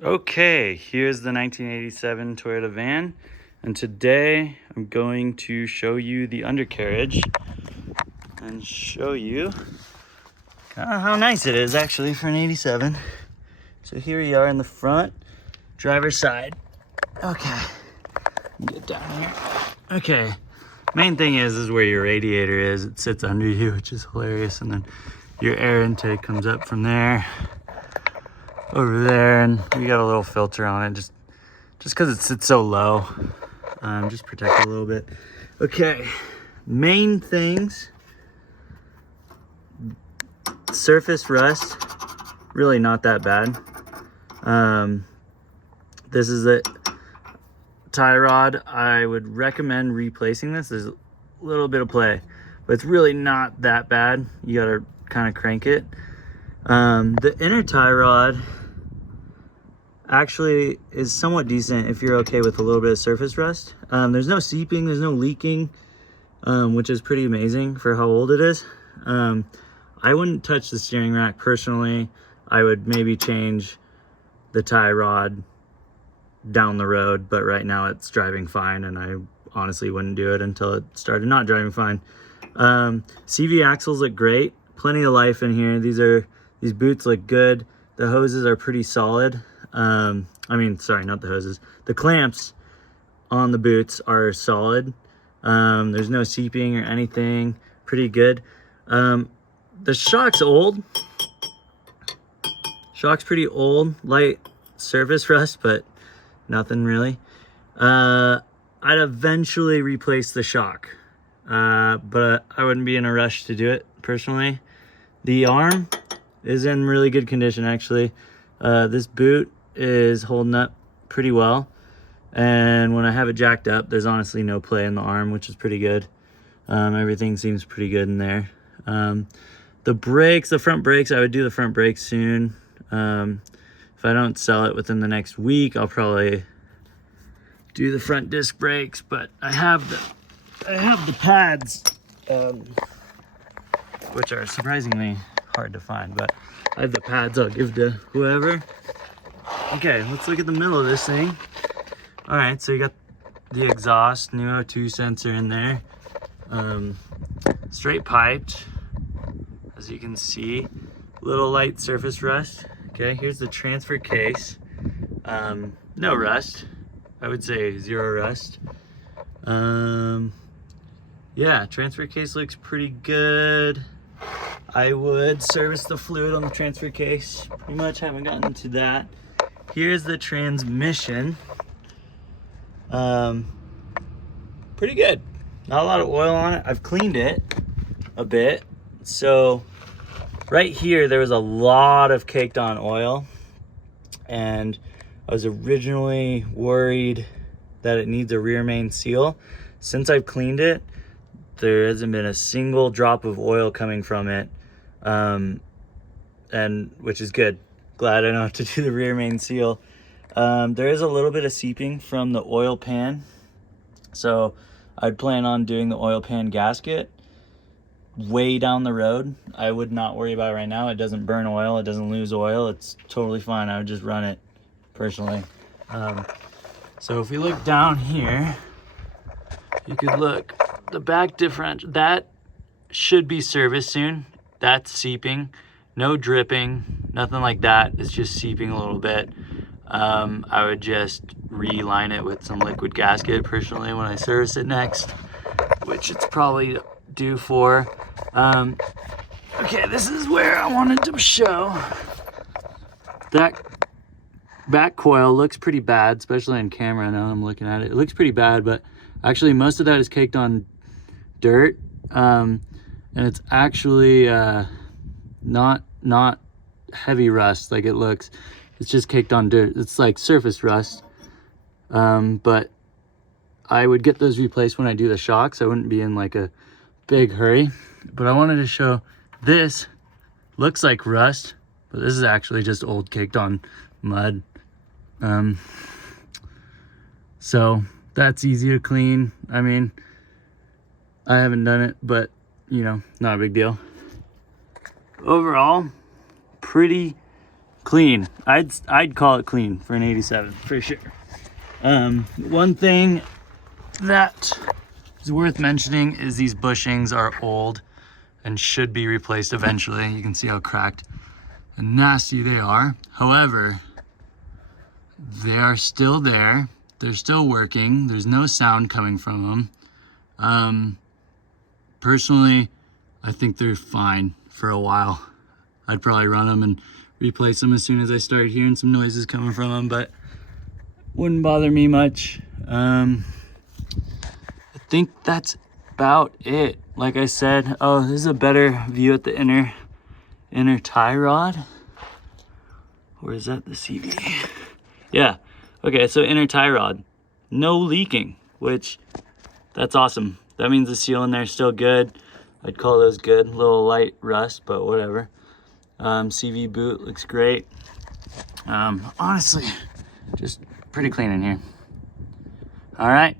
Okay, here's the 1987 Toyota van, and today I'm going to show you the undercarriage and show you kind of how nice it is actually for an 87. So here we are in the front, driver's side. Okay, get down here. Okay, main thing is where your radiator is. It sits under you, which is hilarious, and then your air intake comes up from there over there, and we got a little filter on it just because it sits so low. Just protect it a little bit. Okay, main things: surface rust, really not that bad. This is a tie rod. I would recommend replacing this. There's a little bit of play, but it's really not that bad. You gotta kind of crank it. The inner tie rod actually is somewhat decent if you're okay with a little bit of surface rust. There's no seeping, there's no leaking, which is pretty amazing for how old it is. I wouldn't touch the steering rack personally. I would maybe change the tie rod down the road, but right now it's driving fine, and I honestly wouldn't do it until it started not driving fine. CV axles look great, plenty of life in here. These boots look good. The hoses are pretty solid. Sorry, not the hoses. The clamps on the boots are solid. There's no seeping or anything. Pretty good. The shock's old. Shock's pretty old. Light surface rust, but nothing really. I'd eventually replace the shock, but I wouldn't be in a rush to do it personally. The arm is in really good condition actually. This boot is holding up pretty well, and when I have it jacked up, there's honestly no play in the arm, which is pretty good. Everything seems pretty good in there. The brakes, the front brakes, I would do the front brakes soon. If I don't sell it within the next week, I'll probably do the front disc brakes, but I have the pads, which are surprisingly hard to find, but I have the pads I'll give to whoever. Okay, let's look at the middle of this thing. All right, so you got the exhaust, new O2 sensor in there. Straight piped, as you can see. Little light surface rust. Okay, here's the transfer case. No rust. I would say zero rust. Yeah, transfer case looks pretty good. I would service the fluid on the transfer case. Pretty much haven't gotten into that. Here's the transmission. Pretty good. Not a lot of oil on it. I've cleaned it a bit. So right here, there was a lot of caked on oil, and I was originally worried that it needs a rear main seal. Since I've cleaned it, there hasn't been a single drop of oil coming from it, and which is good. Glad I don't have to do the rear main seal. There is a little bit of seeping from the oil pan, so I'd plan on doing the oil pan gasket way down the road. I would not worry about it right now. It doesn't burn oil, it doesn't lose oil, it's totally fine. I would just run it personally. So if we look down here, you could look, the back differential, that should be serviced soon. That's seeping, no dripping, nothing like that. It's just seeping a little bit. I would just reline it with some liquid gasket personally when I service it next, which it's probably due for. Okay, this is where I wanted to show. That back coil looks pretty bad, especially on camera. Now I'm looking at it. It looks pretty bad, but actually most of that is caked on dirt. And it's actually not heavy rust like it looks. It's just caked on dirt. It's like surface rust. But I would get those replaced when I do the shocks. I wouldn't be in like a big hurry. But I wanted to show this. Looks like rust, but this is actually just old caked on mud. So that's easy to clean. I mean, I haven't done it, but you know, not a big deal. Overall, pretty clean. I'd call it clean for an 87 for sure. One thing that is worth mentioning is these bushings are old and should be replaced eventually. You can see how cracked and nasty they are. However, they are still there. They're still working. There's no sound coming from them. Personally, I think they're fine for a while. I'd probably run them and replace them as soon as I start hearing some noises coming from them, but wouldn't bother me much. I think that's about it. Like I said, oh, this is a better view at the inner tie rod. Or is that the CV? Yeah. Okay, so inner tie rod, no leaking, which that's awesome. That means the seal in there is still good. I'd call those good. A little light rust, but whatever. CV boot looks great. Honestly, just pretty clean in here. All right.